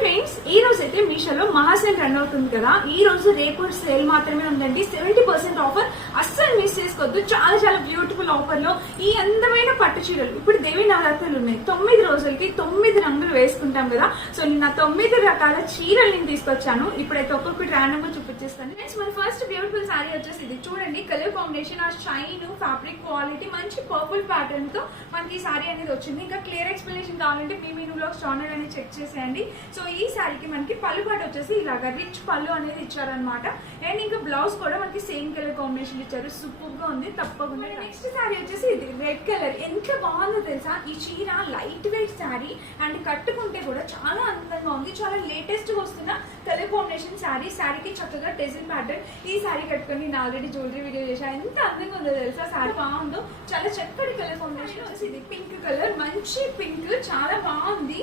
Friends, ఈ రోజు అయితే మీషోలో మహాసేల్ రన్ అవుతుంది కదా. ఈ రోజు రేపు సేల్ మాత్రమే ఉందండి. 70% ఆఫర్. అస్సలు మిస్ చేసుకోవద్దు. చాలా చాలా బ్యూటిఫుల్ ఆఫర్ లో ఈ అందమైన పట్టు చీరలు. ఇప్పుడు దేవి నవరాత్రులు ఉన్నాయి. 9 రోజులకి 9 రంగులు వేసుకుంటాం కదా. సో నిన్న 9 రకాల చీరలు నేను తీసుకొచ్చాను. ఇప్పుడైతే ఒక్కొక్కటి ర్యాండమ్ గా చూపించేస్తాను. ఫ్రెండ్స్, మన ఫస్ట్ బ్యూటిఫుల్ సారీ వచ్చేసి ఇది చూడండి. కలర్ కాంబినేషన్, ఆ షైన్, ఫ్యాబ్రిక్ క్వాలిటీ, మంచి పర్పుల్ ప్యాటర్న్ తో మనకి ఈ సారీ అనేది వచ్చింది. ఇంకా క్లియర్ ఎక్స్ప్లెనేషన్ కావాలంటే మీ బ్లాగ్స్ ఛానల్ అనేది చెక్ చేసేయండి. సో ఈ సారీకి మనకి పళ్ళు పాటు వచ్చేసి ఇలాగా రిచ్ పళ్ళు అనేది ఇచ్చారనమాట. అండ్ ఇంకా బ్లౌజ్ కూడా మనకి సేమ్ కలర్ కాంబినేషన్ ఇచ్చారు. సూపర్ గా ఉంది, తప్పకుండా. నెక్స్ట్ సారీ వచ్చేసి ఇది రెడ్ కలర్. ఎంత బాగుందో తెలుసా ఈ చీర. లైట్ వెయిట్ సారీ అండ్ కట్టుకుంటే కూడా చాలా అందంగా ఉంది. చాలా లేటెస్ట్ గా వస్తున్న కలర్ కాంబినేషన్ సారీ. సారీకి చక్కగా టెజిల్ ప్యాటర్న్. ఈ సారీ కట్టుకొని నేను ఆల్రెడీ జ్యువెలరీ వీడియో చేశాను. ఎంత అందంగా ఉందో తెలుసా. సారీ బాగుందో, చాలా చక్కటి కలర్ కాంబినేషన్ వచ్చేసి ఇది పింక్ కలర్. మంచి పింక్, చాలా బాగుంది,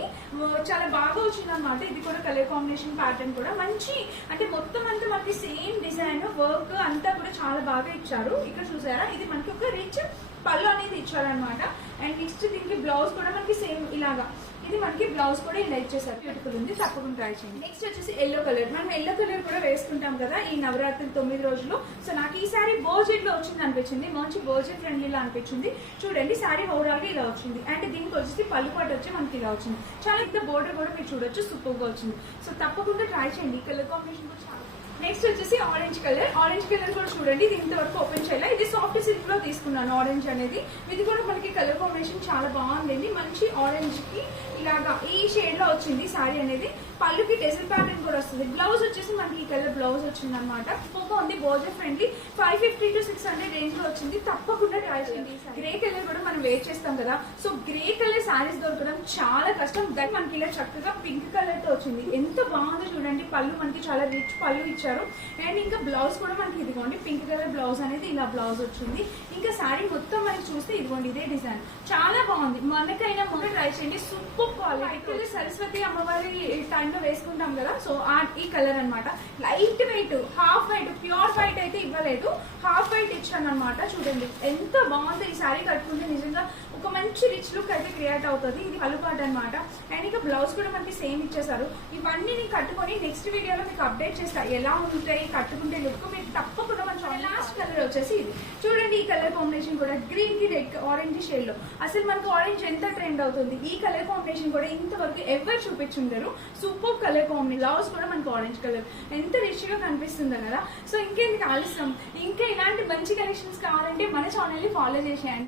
చాలా బాగా వచ్చింది అనమాట. ఇది కూడా కలర్ కాంబినేషన్ ప్యాటర్న్ కూడా మంచి, అంటే మొత్తం అంతా మనకి సేమ్ డిజైన్ వర్క్ అంతా కూడా చాలా బాగా ఇచ్చారు. ఇక్కడ చూసారా, ఇది మనకి ఒక రిచ్ పళ్ళు అనేది ఇచ్చారనమాట. అండ్ నెక్స్ట్ దీనికి బ్లౌజ్ కూడా మనకి సేమ్ ఇలాగా, ఇది మనకి బ్లౌజ్ కూడా ఇలా ఇచ్చేసారు. బ్యూటిఫుల్ ఉంది, తప్పకుండా ట్రై చేయండి. నెక్స్ట్ వచ్చేసి ఎల్లో కలర్. మనం ఎల్లో కలర్ కూడా వేసుకుంటాం కదా ఈ నవరాత్రి 9 రోజులు. సో నాకు ఈ సారీ బోర్జెట్ లో వచ్చింది అనిపించింది. మంచి బోర్జెట్ ఫ్రెండ్లీలా అనిపించింది. చూడండి, సారీ ఓవరాల్ గా ఇలా వచ్చింది. అండ్ దీనికి వచ్చేసి పళ్ళు పాటు వచ్చి మనకి ఇలా వచ్చింది. చాలా ఇంత బోర్డర్ కూడా మీరు చూడొచ్చు, సూపర్ గా వచ్చింది. సో తప్పకుండా ట్రై చేయండి. కలర్ కాంబినేషన్ కూడా చాలా. నెక్స్ట్ వచ్చేసి ఆరెంజ్ కలర్. ఆరెంజ్ కలర్ కూడా చూడండి, ఇది ఇంతవరకు ఓపెన్ చేయాలి. ఇది సాఫ్ట్ సిల్క్ లో తీసుకున్నాను ఆరెంజ్ అనేది. ఇది కూడా మనకి కలర్ కాంబినేషన్ చాలా బాగుందండి. మంచి ఆరెంజ్ కి ఇలాగా ఈ షేడ్ లో వచ్చింది సారీ అనేది. పళ్ళుకి టెజిల్ ప్యాటర్న్ కూడా వస్తుంది. బ్లౌజ్ వచ్చేసి మనకి ఈ కలర్ బ్లౌజ్ వచ్చింది అనమాట. సూపర్ ఉంది, బోర్డర్ ఫ్రెండ్లీ. 550 to 600 రేంజ్ లో వచ్చింది. తప్పకుండా ట్రై చేయండి. గ్రే కలర్ కూడా మనం వేర్ చేస్తాం కదా. సో గ్రే కలర్ సారీస్ దొరకడం చాలా కష్టం. దాన్ని మనకి ఇలా చక్కగా పింక్ కలర్ తో వచ్చింది. ఎంత బాగుందో చూడండి. పళ్ళు మనకి చాలా రిచ్ పళ్ళు ఇచ్చారు. అండ్ ఇంకా బ్లౌజ్ కూడా మనకి ఇదిగోండి పింక్ కలర్ బ్లౌజ్ అనేది ఇలా బ్లౌజ్ వచ్చింది. ఇంకా సారీ మొత్తం మనకి చూస్తే ఇదిగోండి ఇదే డిజైన్. చాలా బాగుంది. మనకైనా ముందు ట్రై చేయండి. Super quality. సరస్వతి అమ్మవారి టైంలో వేసుకుంటాం కదా. సో ఈ కలర్ అనమాట. Light weight, half white, pure white అయితే ఇవ్వలేదు, హాఫ్ వైట్ ఇచ్చాను అనమాట. చూడండి ఎంత బాగుంది. ఈ సారీ కట్టుకుంటే నిజంగా ఒక మంచి రిచ్ లుక్ అయితే క్రియేట్ అవుతుంది. ఇది పలుపాటు అనమాట. అండ్ ఇంకా బ్లౌజ్ కూడా మనకి సేమ్ ఇచ్చేసారు. ఇవన్నీ నేను కట్టుకొని నెక్స్ట్ వీడియోలో మీకు అప్డేట్ చేస్తాను ఎలా ఉంటాయి కట్టుకుంటే లుక్. మీకు తప్పకుండా మన లాస్ట్ కలర్ వచ్చేసి ఇది చూడండి. ఈ కలర్ కాంబినేషన్ కూడా గ్రీన్ కి రెడ్ ఆరెంజ్ షేడ్ లో. అసలు మనకు ఆరెంజ్ ఎంత ట్రెండ్ అవుతుంది. ఈ కలర్ కాంబినేషన్ కూడా ఇంతవరకు ఎవరు చూపించుంటారు. Super colour combination. బ్లౌజ్ కూడా మనకు ఆరెంజ్ కలర్. ఎంత రిచ్ గా కనిపిస్తుందో కదా. సో ఇంకెందుకు ఆలస్యం, ఇంకా ఇలాంటి మంచి కలెక్షన్స్ కావాలంటే మన ఛానల్ ని ఫాలో చేసేయండి.